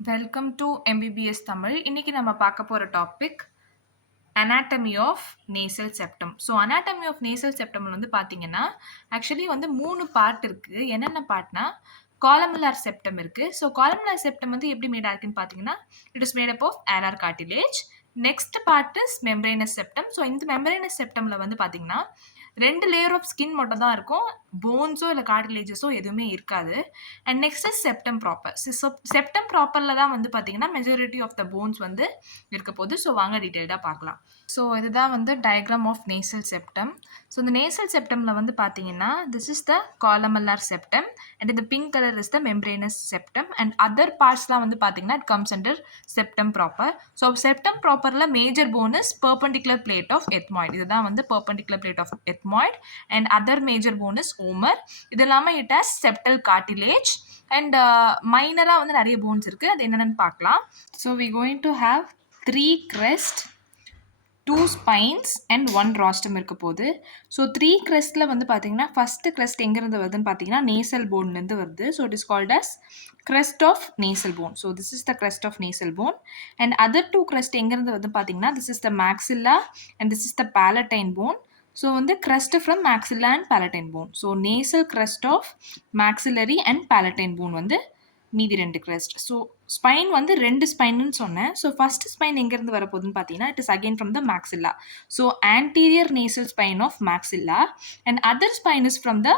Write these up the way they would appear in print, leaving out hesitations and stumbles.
Welcome to MBBS Tamil. இன்னைக்கு நம்ம பார்க்க போற topic Anatomy of Nasal Septum. So Anatomy of Nasal Septum வந்து பார்த்தீங்கன்னா ஆக்சுவலி வந்து 3 பார்ட் இருக்கு. என்னென்ன பார்ட்னா காலமுலார் செப்டம் இருக்கு. ஸோ காலமுலார் செப்டம் வந்து எப்படி மேடா இருக்குன்னு பார்த்தீங்கன்னா it is made up of alar cartilage. Next part is membranous septum. So இந்த மெம்பரேனஸ் செப்டம்ல வந்து பார்த்தீங்கன்னா 2 லேயர் ஆஃப் ஸ்கின் மட்டும் தான் இருக்கும். போன்ஸோ இல்லை கார்டிலேஜஸோ எதுவுமே இருக்காது. And next is septum proper. Septum ப்ராப்பரில் தான் வந்து பார்த்தீங்கன்னா மெஜாரிட்டி ஆஃப் த போன்ஸ் வந்து இருக்க போகுது. ஸோ வாங்க டீட்டெயில்டாக பார்க்கலாம். ஸோ இதுதான் வந்து diagram of nasal septum. So இந்த நேசல் செப்டமில் வந்து பார்த்தீங்கன்னா this is the columellar septum and இந்த pink colour is the membranous septum and other பார்ட்ஸ்லாம் வந்து பார்த்தீங்கன்னா it comes under septum proper. So septum ப்ராப்பரில் major bone is perpendicular plate of ethmoid. இதுதான் வந்து perpendicular plate of ethmoid and other major bone is vomer. இது இல்லாமல் it has septal cartilage and மைனராக வந்து நிறைய போன்ஸ் இருக்குது. அது என்னென்னு பார்க்கலாம். So we going to have 3 crest, 2 spines and 1 rostrum இருக்க போகுது. ஸோ 3 crestல வந்து பார்த்தீங்கன்னா ஃபஸ்ட்டு crest எங்கேருந்து வருதுன்னு பார்த்தீங்கன்னா நேசல் போன்லேருந்து வருது. So it is called as crest of nasal bone. So this is the crest of nasal bone and other 2 crest எங்கேருந்து வருதுன்னு பார்த்தீங்கன்னா this is the maxilla and this is the palatine bone. So வந்து crest from maxilla and palatine bone. So nasal crest of maxillary and palatine bone வந்து மீதி 2 crest. So spine வந்து 2 ஸ்பைன்னு சொன்னேன். So first spine எங்கேருந்து வரப்போகுதுன்னு பார்த்தீங்கன்னா it is again from the maxilla. So anterior nasal spine of maxilla and other spine is from the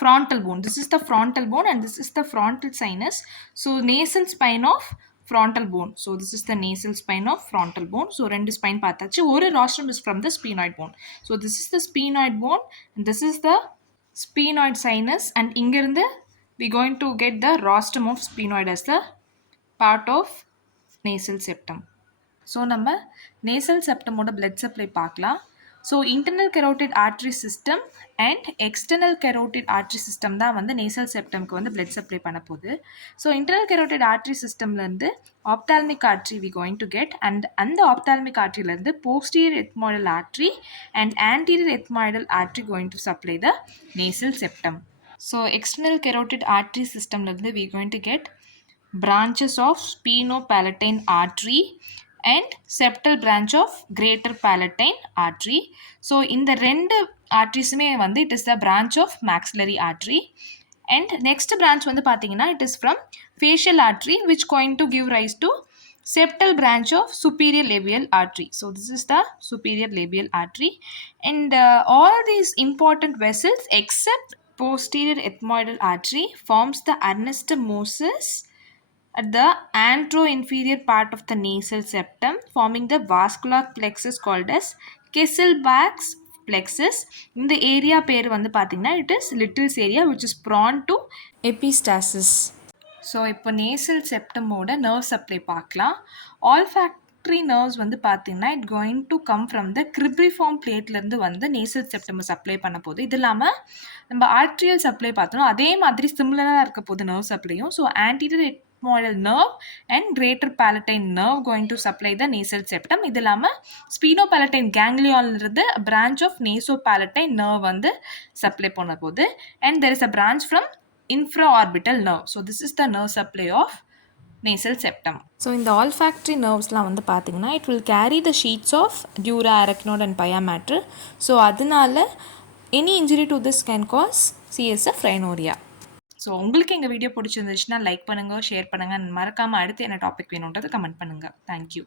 frontal bone. This is the frontal bone and this is the frontal sinus. So nasal spine of frontal bone. So this is the nasal spine of frontal bone. So ரெண்டு spine பார்த்தாச்சு. ஒரு rostrum is from the sphenoid bone. So this is the sphenoid bone and this is the sphenoid sinus and இங்கிருந்து we going to get the rostrum of sphenoid as the part of nasal septum. So நம்ம nasal செப்டமோட blood supply பார்க்கலாம். So internal carotid artery system and external carotid artery system தான் வந்து nasal செப்டம்க்கு வந்து blood supply பண்ண போகுது. So internal carotid artery சிஸ்டம்லேருந்து ophthalmic artery we going to get and அந்த ஆப்தால்மிக் ஆர்ட்ரிலேருந்து posterior ethmoidal artery and anterior ethmoidal artery going to supply the nasal septum. So external carotid artery சிஸ்டம்லேருந்து we going to get branches of sphenopalatine artery and septal branch of greater palatine artery. So இந்த ரெண்டு ஆர்ட்ரிஸுமே வந்து it is the branch of maxillary artery and next branch வந்து பார்த்தீங்கன்னா it is from facial artery which going to give rise to septal branch of superior labial artery. So this is the superior labial artery and all these important vessels except posterior ethmoidal artery forms the anastomosis at the antero-inferior part of the nasal septum forming the vascular plexus called as Kesselbach's plexus. இந்த area பேர் வந்து பார்த்தீங்கன்னா it is Little's area which is prone to epistasis. So இப்போ nasal செப்டமோட nerve supply பார்க்கலாம். Olfactory nerves வந்து பார்த்தீங்கன்னா it going to come from the cribriform பிளேட்லேருந்து வந்து நேசல் செப்டம் சப்ளை பண்ண போகுது. இது இல்லாமல் நம்ம ஆர்ட்ரியல் சப்ளை பார்த்தோம் அதே மாதிரி சிமிலராக இருக்க போகுது நர்வ் சப்ளையும். So anterior ethmoidal nerve and greater palatine nerve going to supply the nasal septum. இது இல்லாமல் ஸ்பீனோபாலட்டைன் கேங்லியான்றது branch of nasopalatine nerve வந்து சப்ளை பண்ண போகுது and there is a branch from infraorbital nerve. So this is the nerve supply of nasal septum. So in the olfactory nervesலாம் வந்து பார்த்தீங்கன்னா it will carry the sheets of dura, arachnoid and pia mater. So அதனால any injury to this can cause CSF rhinorrhea. So உங்களுக்கு எங்கள் video பிடிச்சிருந்துச்சுன்னா like பண்ணுங்கள், share பண்ணுங்கள், மறக்காமல் அடுத்து என்ன டாபிக் வேணுன்றது கமெண்ட் பண்ணுங்கள். தேங்க்யூ.